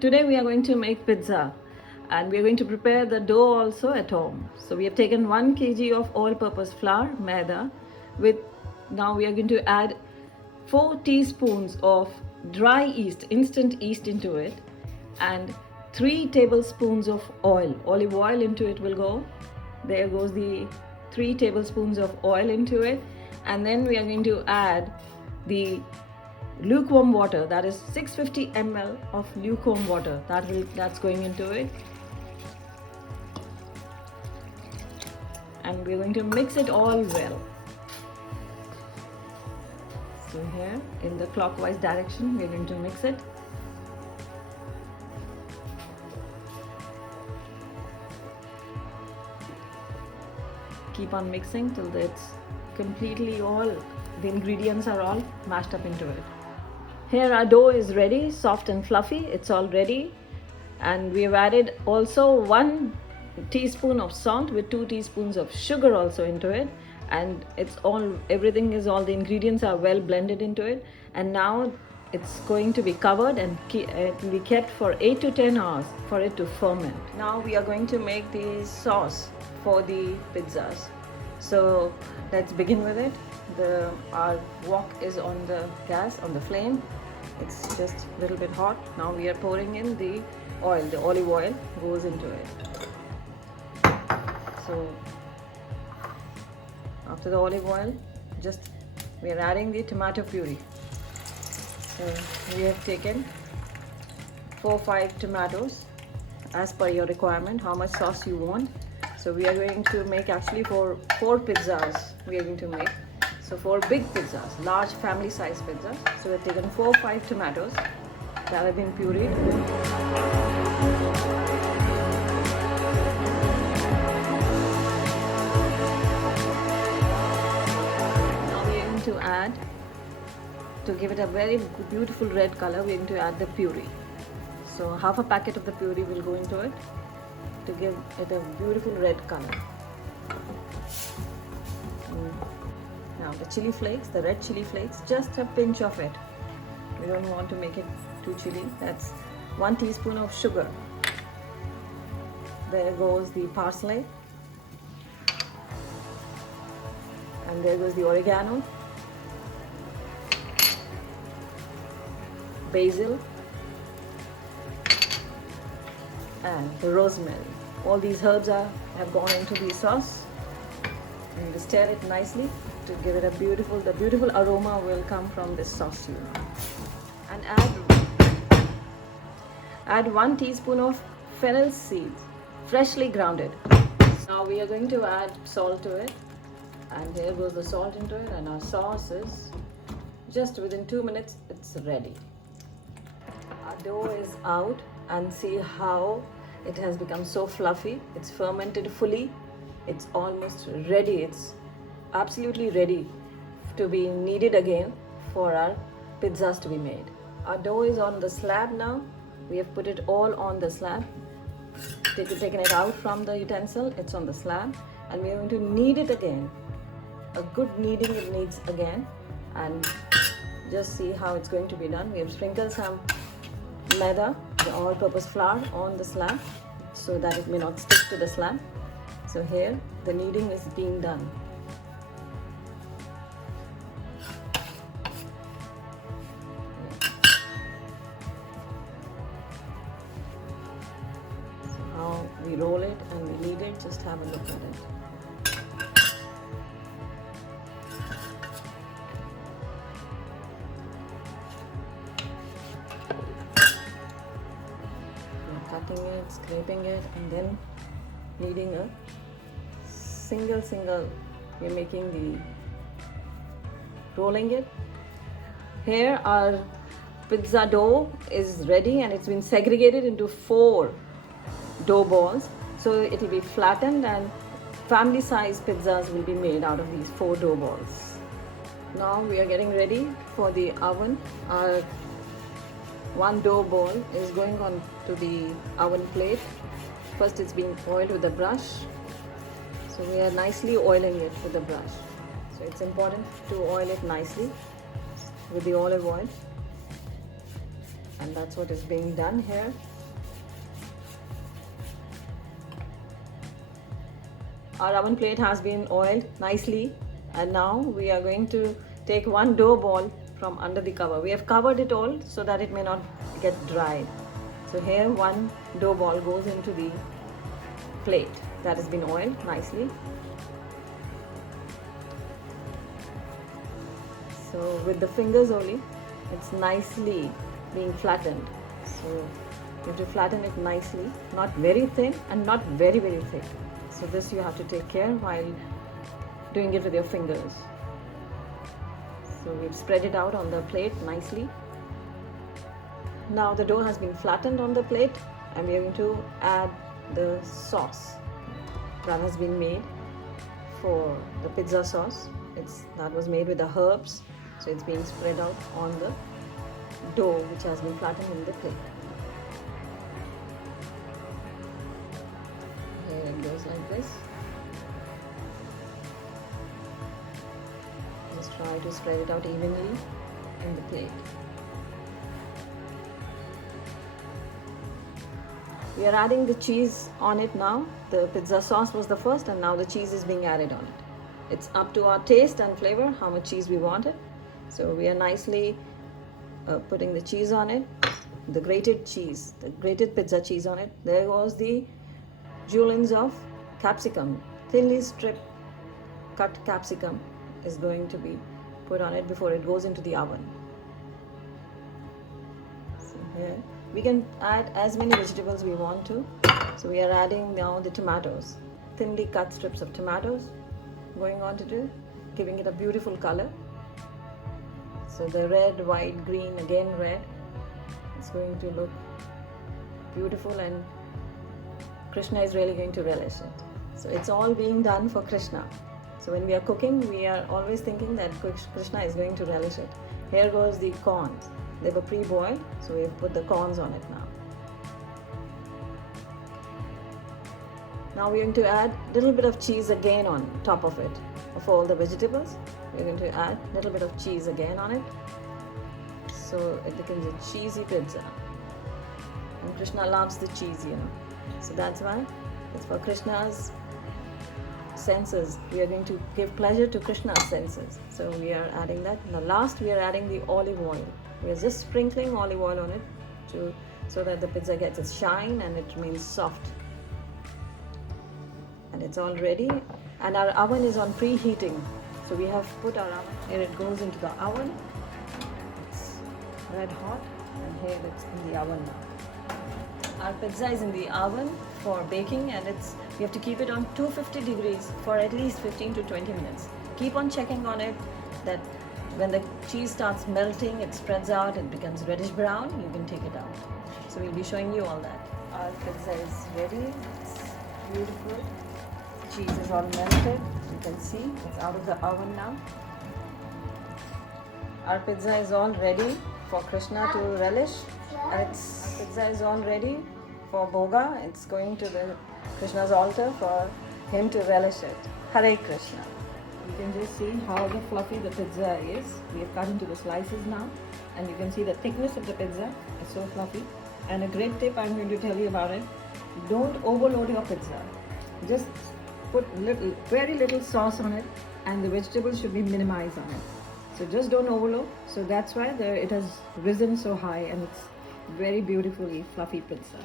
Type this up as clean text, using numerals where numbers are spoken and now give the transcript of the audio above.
Today we are going to make pizza and we are going to prepare the dough also at home. So we have taken 1 kg of all-purpose flour, maida, with now we are going to add 4 teaspoons of dry yeast, instant yeast into it, and 3 tablespoons of oil, olive oil into it will go. There goes the 3 tablespoons of oil into it, and then we are going to add the lukewarm water, that is 650 ml of lukewarm water that's going into it, and we're going to mix it all well. So here in the clockwise direction we're going to mix it. Keep on mixing till it's completely all the ingredients are all mashed up into it. Here our dough is ready, soft and fluffy, it's all ready, and we have added also 1 teaspoon of salt with 2 teaspoons of sugar also into it, and everything is all the ingredients are well blended into it, and now it's going to be covered and it will be kept for 8 to 10 hours for it to ferment. Now we are going to make the sauce for the pizzas. So let's begin with it. Our wok is on the gas, on the flame. It's just a little bit hot. Now we are pouring in the oil, the olive oil goes into it. So after the olive oil, we are adding the tomato puree. So we have taken 4-5 tomatoes as per your requirement, how much sauce you want. So we are going to make actually for 4 pizzas we are going to make. So 4 big pizzas, large family size pizza. So we've taken 4-5 tomatoes that have been pureed. Now we are going to add, to give it a very beautiful red color, we are going to add the puree. So half a packet of the puree will go into it to give it a beautiful red color. Now the chili flakes, the red chili flakes, just a pinch of it. We don't want to make it too chili. That's 1 teaspoon of sugar. There goes the parsley. And there goes the oregano, basil, and the rosemary. All these herbs have gone into the sauce. And to stir it nicely to give it the beautiful aroma will come from this sauce here. And add 1 teaspoon of fennel seeds, freshly grounded. Now we are going to add salt to it, and here goes the salt into it, and our sauce is just within 2 minutes it's ready. Our dough is out, and see how it has become so fluffy. It's fermented fully. It's almost ready. It's absolutely ready to be kneaded again for our pizzas to be made. Our dough is on the slab now. We have put it all on the slab. Taken it out from the utensil. It's on the slab, and we are going to knead it again. A good kneading it needs again, and just see how it's going to be done. We have sprinkled some maida, the all-purpose flour, on the slab so that it may not stick to the slab. So here the kneading is being done. So how we roll it and we knead it, just have a look at it. Cutting it, scraping it, and then kneading a single, we're making rolling it. Here our pizza dough is ready, and it's been segregated into 4 dough balls. So it will be flattened, and family size pizzas will be made out of these 4 dough balls. Now we are getting ready for the oven. Our 1 dough ball is going on to the oven plate. First it's being oiled with a brush. So we are nicely oiling it with a brush. So it's important to oil it nicely with the olive oil. And that's what is being done here. Our oven plate has been oiled nicely, and now we are going to take one dough ball from under the cover. We have covered it all so that it may not get dried. So here one dough ball goes into the plate that has been oiled nicely. So with the fingers only, it's nicely being flattened. So you have to flatten it nicely, not very thin and not very thick. So this you have to take care while doing it with your fingers. So we've spread it out on the plate nicely. Now the dough has been flattened on the plate, and we are going to add the sauce that has been made for the pizza sauce. That was made with the herbs, so it's being spread out on the dough which has been flattened in the plate. Here it goes like this. Just try to spread it out evenly in the plate. We are adding the cheese on it now. The pizza sauce was the first, and now the cheese is being added on it. It's up to our taste and flavor how much cheese we wanted. So we are nicely putting the cheese on it, the grated cheese, the grated pizza cheese on it. There was the julienne of capsicum, thinly stripped cut capsicum is going to be put on it before it goes into the oven. So here we can add as many vegetables we want to. So we are adding now the tomatoes, thinly cut strips of tomatoes going on to do, giving it a beautiful color. So the red, white, green, again red. It's going to look beautiful, and Krishna is really going to relish it. So it's all being done for Krishna. So when we are cooking, we are always thinking that Krishna is going to relish it. Here goes the corns. They were pre-boiled, so we have put the corns on it now. Now we're going to add a little bit of cheese again on top of it. Of all the vegetables, we're going to add a little bit of cheese again on it. So it becomes a cheesy pizza. And Krishna loves the cheese, So that's why it's for Krishna's senses. We are going to give pleasure to Krishna's senses. So we are adding that. Now last we are adding the olive oil. We are just sprinkling olive oil on it so that the pizza gets its shine and it remains soft. And it's all ready. And our oven is on preheating. So we have put our oven. Here it goes into the oven. It's red hot, and here it's in the oven now. Our pizza is in the oven for baking, and we have to keep it on 250 degrees for at least 15 to 20 minutes. Keep on checking on it that when the cheese starts melting, it spreads out, it becomes reddish brown, you can take it out. So we'll be showing you all that. Our pizza is ready. It's beautiful. Cheese is all melted. You can see it's out of the oven now. Our pizza is all ready for Krishna to relish. Our pizza is all ready for Bhoga. It's going to the Krishna's altar for him to relish it. Hare Krishna. You can just see how fluffy the pizza is. We have cut into the slices now, and you can see the thickness of the pizza is so fluffy. And a great tip I'm going to tell you about it: don't overload your pizza. Just put very little sauce on it, and the vegetables should be minimized on it. So just don't overload. So that's why it has risen so high, and it's very beautifully fluffy pizza.